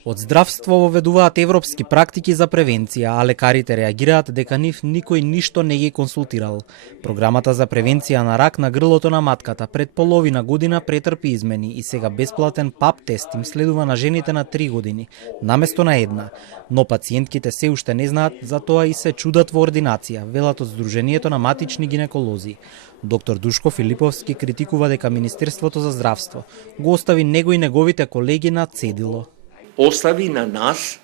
Од здравство воведуваат европски практики за превенција, а лекарите реагираат дека нив никој ништо не ги консултирал. Програмата за превенција на рак на грлото на матката пред половина година претрпи измени и сега бесплатен ПАП тест им следува на жените на 3 години, наместо на една. Но пациентките се уште не знаат за тоа и се чудат во ординација, велат од Сдруженијето на матични гинеколози. Доктор Душко Филиповски критикува дека Министерството за здравство го остави него и неговите колеги на цедило. Остави на нас,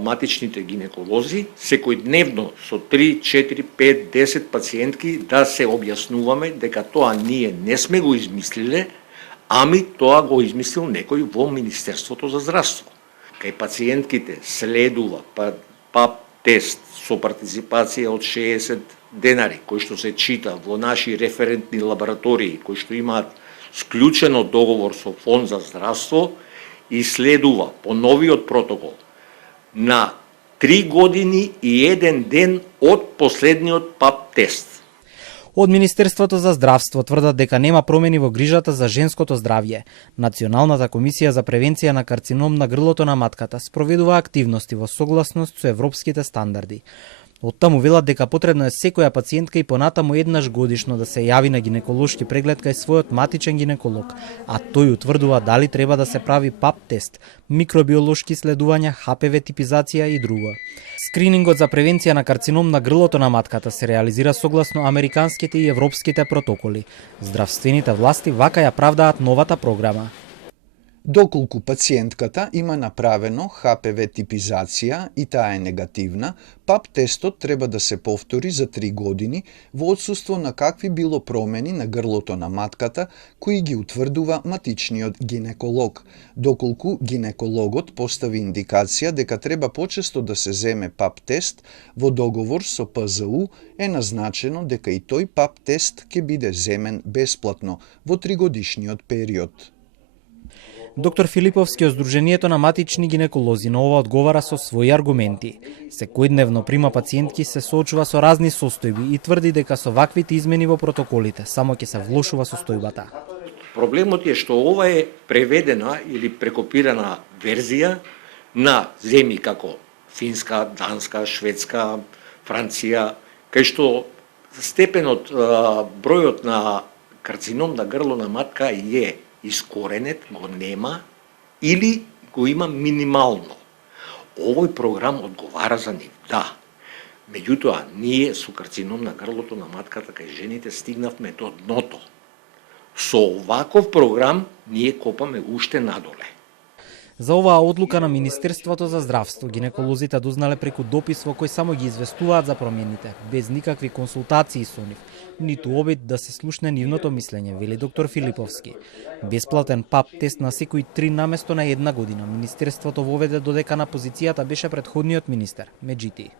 матичните гинеколози, секојдневно со 3, 4, 5, 10 пациентки да се објаснуваме дека тоа ние не сме го измислиле, ами тоа го измислил некој во Министерството за здравство. Кај пациентките следува ПАП тест со партиципација од 60 денари, кој што се чита во наши референтни лаборатории, кои што имаат склучено договор со Фонд за здравство, и следува по новиот протокол на 3 години и 1 ден од последниот ПАП тест. Од Министерството за здравство тврдат дека нема промени во грижата за женското здравје. Националната комисија за превенција на карцином на грлото на матката спроведува активности во согласност со европските стандарди. Оттаму велат дека потребно е секоја пациентка и понатаму еднаш годишно да се јави на гинеколошки преглед кај својот матичен гинеколог, а тој утврдува дали треба да се прави ПАП тест, микробиолошки исследувања, ХПВ типизација и друго. Скринингот за превенција на карцином на грлото на матката се реализира согласно американските и европските протоколи. Здравствените власти вака ја правдаат новата програма. Доколку пациентката има направено ХПВ типизација и таа е негативна, ПАП тестот треба да се повтори за 3 години во отсуство на какви било промени на грлото на матката кои ги утврдува матичниот гинеколог. Доколку гинекологот постави индикација дека треба почесто да се земе ПАП тест, во договор со ПЗУ е назначено дека и тој ПАП тест ќе биде земен бесплатно во 3-годишниот период. Доктор Филиповски од Сдруженијето на матични гинеколози на ова одговара со своји аргументи. Секојдневно прима пациентки се соочува со разни состојби и тврди дека со ваквите измени во протоколите само ќе се влошува состојбата. Проблемот е што ова е преведена или прекопирана верзија на земји како Финска, Данска, Шведска, Франција, кај што степенот, бројот на карцином на грло на матка е искоренет, го нема или го има минимално. Овој програм одговара за нив, да. Меѓутоа, ние со карцином на грлото на матката кај жените стигнавме до дното. Со оваков програм ние копаме уште надоле. За оваа одлука на Министерството за здравство гинеколозите дознале преку допис во кој само ги известуваат за промените, без никакви консултации со нив, ниту обид да се слушне нивното мислење, вели доктор Филиповски. Бесплатен ПАП тест на секој 3 наместо на 1 година. Министерството воведе додека на позицијата беше претходниот министер, Меджити.